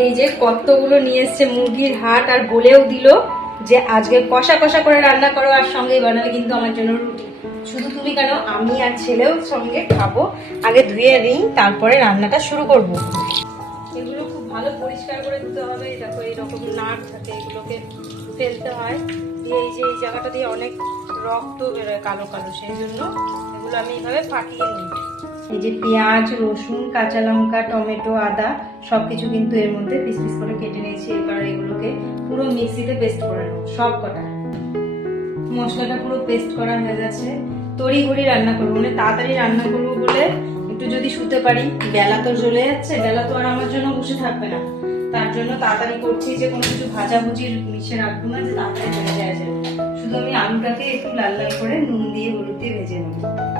এই যে কতগুলো নিয়ে এসছে, মুরগির হাট, আর বলেও দিল যে আজকে কষা কষা করে রান্না করো, আর সঙ্গে বানাবে কিন্তু আমার জন্য রুটি। শুধু তুমি কেন, আমি আর ছেলেও সঙ্গে খাব। আগে ধুয়ে নিই, তারপরে রান্নাটা শুরু করব। এগুলো খুব ভালো পরিষ্কার করে দিতে হবে। দেখো এইরকম নাট থাকে, এগুলোকে ফেলতে হয়। দিয়ে এই যে এই জায়গাটা দিয়ে অনেক রক্ত বেরোয় কালো কালো, সেই জন্য এগুলো আমি এইভাবে ফাটিয়ে নিই। এই যে পেঁয়াজ, রসুন, কাঁচা লঙ্কা, টমেটো, আদা, সবকিছু কিন্তু এর মধ্যে পিস পিস করে কেটে নিয়েছি। এবার এগুলোকে পুরো মিক্সিতে পেস্ট করে নেব সব কটা মশলাটা পুরো পেস্ট করা হয়ে গেছে। তড়ি ঘড়ি রান্না করব মানে তাড়াতাড়ি রান্না করব বলে একটু যদি শুতে পারি, বেলা তো চলে যাচ্ছে, বেলা তো আর আমার জন্য বসে থাকবে না। তার জন্য তাড়াতাড়ি করছি যে কোনো কিছু ভাজাভুজির মিশে রাখব না, যে তাড়াতাড়ি চলে যায়। শুধু আমি আলুটাকে একটু লাল লাল করে নুন দিয়ে হলুদ দিয়ে ভেজে নেব।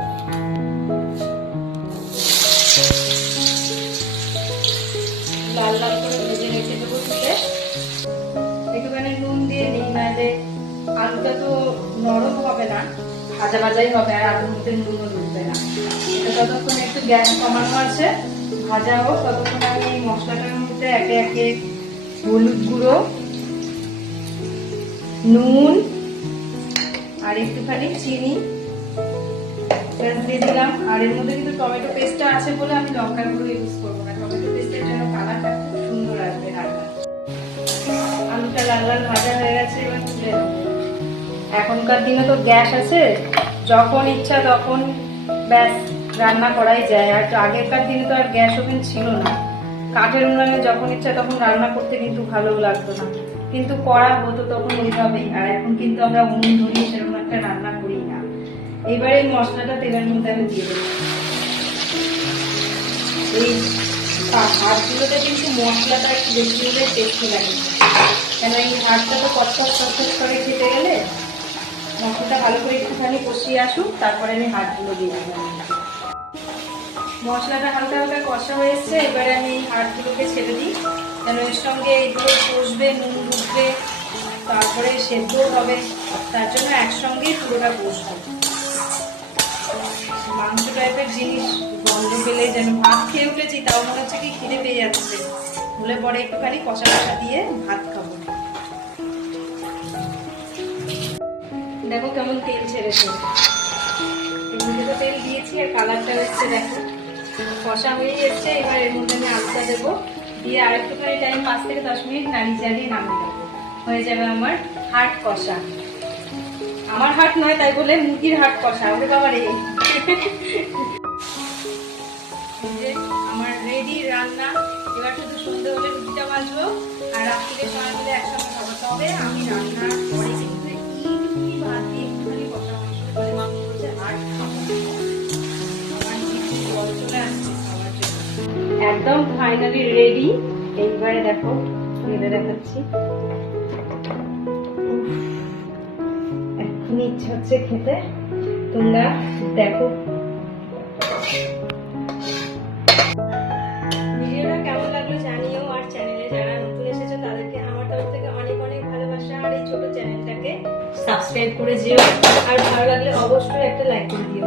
নিই নাহলে আলুটা তো নরম হবে না, ভাজা ভাজাই হবে, আর আলুর মধ্যে নুনও ঢুকবে না। ততক্ষণ একটু গ্যাস কমানো আছে, ভাজা হোক, ততক্ষণ আমি মশলাটার মধ্যে একে একে হলুদ গুঁড়ো, নুন, আর একটুখানি চিনি দিয়ে দিলাম। আর এর মধ্যে কিন্তু টমেটো পেস্টটা আছে বলে আমি লঙ্কার গুঁড়ো ইউজ করব না। টমেটো পেস্টের জন্য কালারটা খুব সুন্দর আসবে আলুটা লাল লাল ভাজা এখনকার দিনে তো গ্যাস আছে, যখন ইচ্ছা তখন ব্যাস রান্না করাই যায়। আর আগেরকার দিনে তো আর গ্যাস ওভেন ছিল না। কাঠের উনানে যখন ইচ্ছা তখন রান্না করতে কিন্তু ভালো লাগতো না। কিন্তু করা হতো তখন ওইভাবেই। আর এখন কিন্তু আমরা উনুন ধরিয়ে সেরকম একটা রান্না করি না। এবারে এই মশলাটা তেলের মধ্যে আমি দিয়ে দেবো। এই হাতগুলোতে কিন্তু মশলাটা একটু বেশি হলে টেস্টি লাগে। কেন এই হাতটা তো কটকট করে খেতে গেলে মশলাটা ভালো করে একটুখানি কষিয়ে আসুক, তারপরে আমি হাতগুলো দিয়ে দেবো। মশলাটা হালকা হালকা কষা হয়ে এবারে আমি এই হাড়গুলোকে ছেড়ে দিই। কেন, এর সঙ্গে এগুলো কষবে, নুন ঢুকবে, তারপরে সেদ্ধ হবে। তার জন্য একসঙ্গেই পুরোটা কষবো। মাংস টাইপের জিনিস গন্ধ পেলে যেন ভাত খেয়ে উঠেছি, তাও মনে হচ্ছে কি খিদে পেয়ে যাচ্ছে। হলে পরে একটুখানি কষা কষা দিয়ে ভাত খাব। দেখো কেমন তেল ছেড়েছে। এমনিতে তো তেল দিয়েছি, আর কালারটা হচ্ছে দেখো। কষা হয়ে এসছে, এবার এর মধ্যে আমি আলুটা দেবো। দিয়ে আর একটুখানি টাইম পাঁচ থেকে দশ মিনিট নাড়ি চালিয়ে নামিয়ে দেবো হয়ে যাবে আমার হাট কষা। আমার হাট নয়, তাই বলে মুরগির হাট কষা। ওরে বাবা রে। এই আমার রেডি রান্না। এবার শুধু সন্ধে হলে রুটিটা বাজবো আর রাত্রিরে সবাই মিলে একসঙ্গে তবে আমি রান্নার একদম ফাইনালি রেডি এইবারে দেখো ভেবে দেখাচ্ছি। এক্ষুনি ইচ্ছে হচ্ছে খেতে। তোমরা দেখো। কেমন জানিও, আর চ্যানেলে যারা নতুন এসেছ, তাদেরকে আমার তরফ থেকে অনেক অনেক আর এই চ্যানেলটাকে সাবস্ক্রাইব করে যেও। আর ভালো লাগলে অবশ্যই একটা লাইক করে দিও।